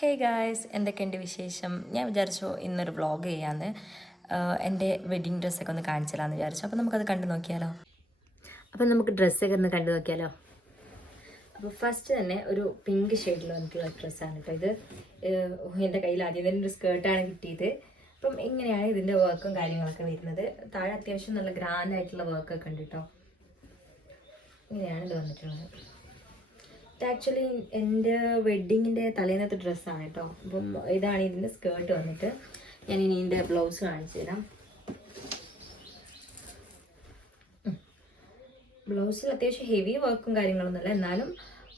Hey guys എന്തൊക്കെയുണ്ട് വിശേഷം? ഞാൻ വിചാരിച്ചു ഇന്നൊരു വ്ളോഗ് ചെയ്യാന്ന്. എന്റെ വെഡ്ഡിങ് ഡ്രസ്സൊക്കെ ഒന്ന് കാണിച്ചു വിചാരിച്ചു. അപ്പോൾ നമുക്കത് കണ്ടു നോക്കിയാലോ? അപ്പം നമുക്ക് ഡ്രസ്സൊക്കെ ഒന്ന് കണ്ടു നോക്കിയാലോ? അപ്പോൾ ഫസ്റ്റ് തന്നെ ഒരു പിങ്ക് ഷെയ്ഡിൽ വന്നിട്ടുള്ള ഡ്രസ്സാണ് കേട്ടോ ഇത്. എന്റെ കയ്യിൽ ആദ്യം തന്നെ ഒരു സ്കേർട്ടാണ് കിട്ടിയത്. അപ്പം ഇങ്ങനെയാണ് ഇതിന്റെ വർക്കും കാര്യങ്ങളൊക്കെ വരുന്നത്. താഴെ അത്യാവശ്യം നല്ല ഗ്രാൻഡ് ആയിട്ടുള്ള വർക്കൊക്കെ ഉണ്ട് കേട്ടോ ഇങ്ങനെയാണ് ഇത് വന്നിട്ടുള്ളത്. ഇത് ആക്ച്വലി എന്റെ വെഡ്ഡിങ്ങിന്റെ തലേന്നത്തെ ഡ്രസ്സാണ് കേട്ടോ അപ്പം ഇതാണ് ഇതിന്റെ സ്കേർട്ട് വന്നിട്ട്. ഞാൻ ഇനി ഇതിന്റെ ബ്ലൗസ് കാണിച്ചു തരാം. ബ്ലൗസിൽ അത്യാവശ്യം ഹെവി വർക്കും കാര്യങ്ങളൊന്നുമല്ല എന്നാലും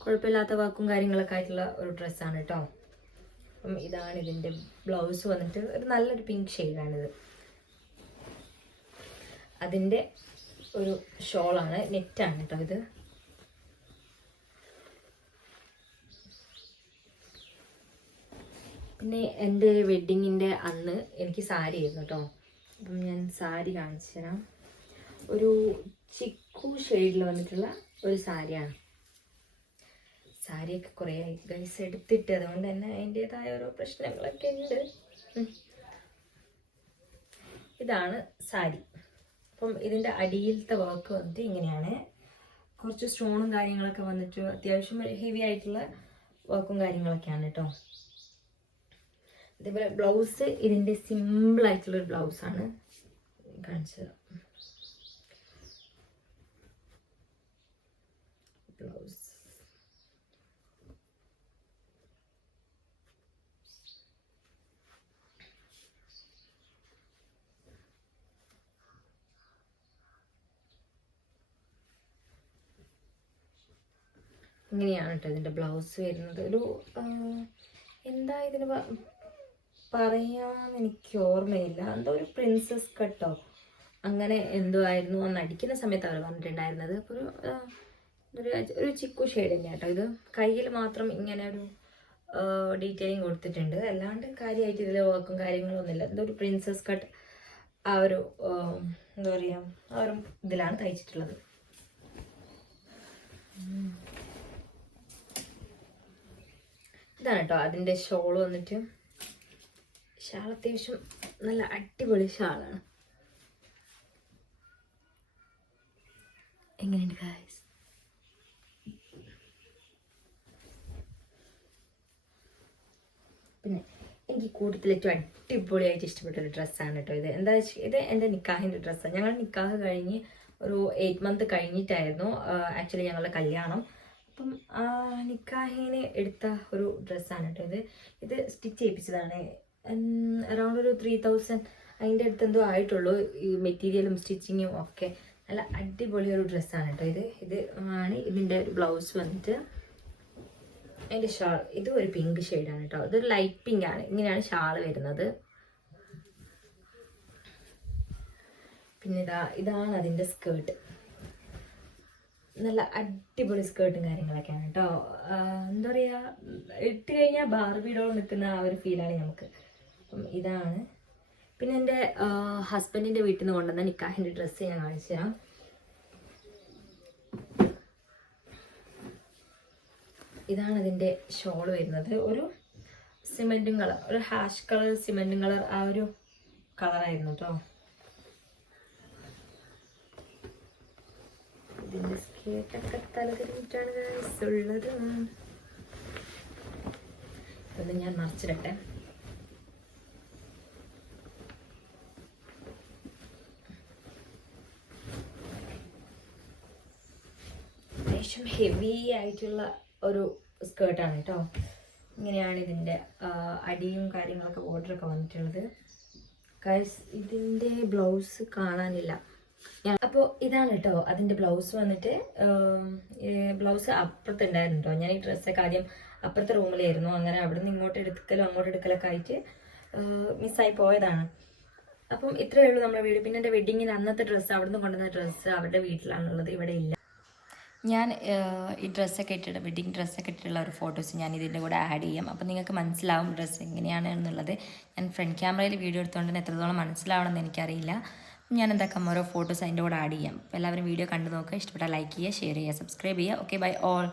കുഴപ്പമില്ലാത്ത വർക്കും കാര്യങ്ങളൊക്കെ ആയിട്ടുള്ള ഒരു ഡ്രസ്സാണ് കേട്ടോ അപ്പം ഇതാണ് ഇതിന്റെ ബ്ലൗസ് വന്നിട്ട്. ഒരു നല്ലൊരു പിങ്ക് ഷെയ്ഡാണിത് അതിന്റെ ഒരു ഷോളാണ് നെറ്റാണ് കേട്ടോ ഇത്. പിന്നെ എന്റെ വെഡ്ഡിങ്ങിന്റെ അന്ന് എനിക്ക് സാരി ആയിരുന്നു കേട്ടോ. അപ്പം ഞാൻ സാരി കാണിച്ചു തരാം. ഒരു ചിക്കു ഷെയ്ഡിൽ വന്നിട്ടുള്ള ഒരു സാരിയാണ്. സാരിയൊക്കെ കുറേ ഗൈസ് എടുത്തിട്ട് അതുകൊണ്ട് തന്നെ അതിന്റെതായ ഓരോ പ്രശ്നങ്ങളൊക്കെ ഉണ്ട്. ഇതാണ് സാരി. അപ്പം ഇതിന്റെ അടിയിലത്തെ വർക്ക് വന്നിട്ട് ഇങ്ങനെയാണ്. കുറച്ച് സ്റ്റോണും കാര്യങ്ങളൊക്കെ വന്നിട്ട് അത്യാവശ്യം ഹെവി ആയിട്ടുള്ള വർക്കും കാര്യങ്ങളൊക്കെയാണ് കേട്ടോ. അതേപോലെ ബ്ലൗസ് ഇതിന്റെ സിമ്പിൾ ആയിട്ടുള്ളൊരു ബ്ലൗസാണ് കാണിച്ചത് ബ്ലൗസ് ഇങ്ങനെയാണ് കേട്ടോ ഇതിന്റെ ബ്ലൗസ് വരുന്നത്. ഒരു എന്താ ഇതിന് പ- പറയാന്ന് എനിക്ക് ഓർമ്മയില്ല. എന്തോ ഒരു പ്രിൻസസ് കട്ടോ അങ്ങനെ എന്തോ ആയിരുന്നു. അന്ന് അടിക്കുന്ന സമയത്ത് അവർ പറഞ്ഞിട്ടുണ്ടായിരുന്നത് ഒരു ഒരു ഒരു ചിക്കു ഷെയ്ഡ് തന്നെ കേട്ടോ ഇത്. കയ്യിൽ മാത്രം ഇങ്ങനെ ഒരു ഡീറ്റെയിലിംഗ് കൊടുത്തിട്ടുണ്ട്. അല്ലാണ്ട് കാര്യമായിട്ട് ഇതിൽ വർക്കും കാര്യങ്ങളൊന്നുമില്ല എന്തോ ഒരു പ്രിൻസസ് കട്ട് ആ ഒരു എന്താ പറയുക ആ ഒരു ഇതിലാണ് തയ്ച്ചിട്ടുള്ളത്. ഇതാണ് കേട്ടോ അതിന്റെ ഷോൾ വന്നിട്ട്. ഷാൾ അത്യാവശ്യം നല്ല അടിപൊളി ഷാളാണ്. എങ്ങനെയുണ്ട് ഗായ്സ് പിന്നെ എനിക്ക് കൂടുതൽ ഏറ്റവും അടിപൊളിയായിട്ട് ഇഷ്ടപ്പെട്ട ഒരു ഡ്രസ്സാണ് കേട്ടോ ഇത്. എന്താ വെച്ചാൽ ഇത് എന്റെ നിക്കാഹിന്റെ ഡ്രസ്സാണ് ഞങ്ങൾ നിക്കാഹ് കഴിഞ്ഞ് ഒരു എയ്റ്റ് മന്ത് കഴിഞ്ഞിട്ടായിരുന്നു ആക്ച്വലി ഞങ്ങളുടെ കല്യാണം. അപ്പം നിക്കാഹിനെ എടുത്ത ഒരു ഡ്രസ്സാണ് കേട്ടോ ഇത്. ഇത് സ്റ്റിച്ച് ചെയ്യിപ്പിച്ചതാണ് അറൗണ്ട് ഒരു ത്രീ തൗസൻഡ് അതിന്റെ അടുത്ത് എന്തോ ആയിട്ടുള്ളൂ. ഈ മെറ്റീരിയലും സ്റ്റിച്ചിങ്ങും ഒക്കെ. നല്ല അടിപൊളി ഒരു ഡ്രസ്സാണ് കേട്ടോ ഇത്. ഇത് ആണ്. ഇതിന്റെ ഒരു ബ്ലൗസ് വന്നിട്ട് അതിന്റെ ഷാൾ ഇത് ഒരു പിങ്ക് ഷെയ്ഡാണ് കേട്ടോ ഇതൊരു ലൈറ്റ് പിങ്ക് ആണ്. ഇങ്ങനെയാണ് ഷാൾ വരുന്നത്. പിന്നെ ഇതാ ഇതാണ് അതിന്റെ സ്കേർട്ട് നല്ല അടിപൊളി സ്കേർട്ടും കാര്യങ്ങളൊക്കെയാണ് കേട്ടോ എന്താ പറയുക ഇട്ട് കഴിഞ്ഞാൽ ബാർബി ഡോൾ നിൽക്കുന്ന ആ ഒരു ഫീലാണ് നമുക്ക്. അപ്പം ഇതാണ്. പിന്നെ എന്റെ ഹസ്ബൻഡിന്റെ വീട്ടിൽ നിന്ന് കൊണ്ടുവന്ന നിക്കാഹിന്റെ ഡ്രസ്സ് ഞാൻ കാണിച്ചു തരാം. ഇതാണ് ഇതിന്റെ ഷോൾ വരുന്നത്. ഒരു സിമെന്റും കളർ ഒരു ഹാഷ് കളർ സിമെന്റും കളർ ആ ഒരു കളറായിരുന്നു കേട്ടോ ഇതിന്റെ സ്കേറ്റൊക്കെ തലതിരിഞ്ഞിട്ടാണ് ഉള്ളത്. ഒന്ന് ഞാൻ മറിച്ചിടട്ടെ. അത്യാവശ്യം ഹെവി ആയിട്ടുള്ള ഒരു സ്കേർട്ടാണ് കേട്ടോ ഇങ്ങനെയാണ് ഇതിന്റെ അടിയും കാര്യങ്ങളൊക്കെ ബോർഡറൊക്കെ വന്നിട്ടുള്ളത്. കൈസ് ഇതിന്റെ ബ്ലൗസ് കാണാനില്ല. അപ്പോൾ ഇതാണ് കേട്ടോ അതിന്റെ ബ്ലൗസ് വന്നിട്ട് ബ്ലൗസ് അപ്പുറത്തുണ്ടായിരുന്നു കേട്ടോ ഞാൻ ഈ ഡ്രസ്സൊക്കെ ആദ്യം അപ്പുറത്തെ റൂമിലായിരുന്നു അങ്ങനെ അവിടെ നിന്ന് ഇങ്ങോട്ട് എടുക്കലും അങ്ങോട്ട് എടുക്കലൊക്കെ ആയിട്ട് മിസ്സായി പോയതാണ്. അപ്പം ഇത്രയേ ഉള്ളൂ നമ്മുടെ വീട്. പിന്നെ എന്റെ വെഡിങ്ങിന് അന്നത്തെ ഡ്രസ്സ് അവിടുന്ന് കൊണ്ടുവന്ന ഡ്രസ്സ് അവരുടെ വീട്ടിലാണുള്ളത്. ഇവിടെ ഇല്ല. ഞാൻ ഈ ഡ്രസ്സൊക്കെ ഇട്ടിട്ട് വെഡിങ് ഡ്രസ്സൊക്കെ ഇട്ടിട്ടുള്ള ഒരു ഫോട്ടോസ് ഞാൻ ഇതിന്റെ കൂടെ ആഡ് ചെയ്യാം. അപ്പോൾ നിങ്ങൾക്ക് മനസ്സിലാവും ഡ്രസ്സ് എങ്ങനെയാണ് എന്നുള്ളത്. ഞാൻ ഫ്രണ്ട് ക്യാമറയിൽ വീഡിയോ എടുത്തുകൊണ്ട് തന്നെ എത്രത്തോളം മനസ്സിലാവണമെന്ന് എനിക്കറിയില്ല. ഞാൻ എന്താക്കാം ഓരോ ഫോട്ടോസ് അതിന്റെ കൂടെ ആഡ് ചെയ്യാം. എല്ലാവരും വീഡിയോ കണ്ടു നോക്കുക. ഇഷ്ടപ്പെട്ടാൽ ലൈക്ക് ചെയ്യുക ഷെയർ ചെയ്യുക സബ്സ്ക്രൈബ് ചെയ്യുക. Okay bye all.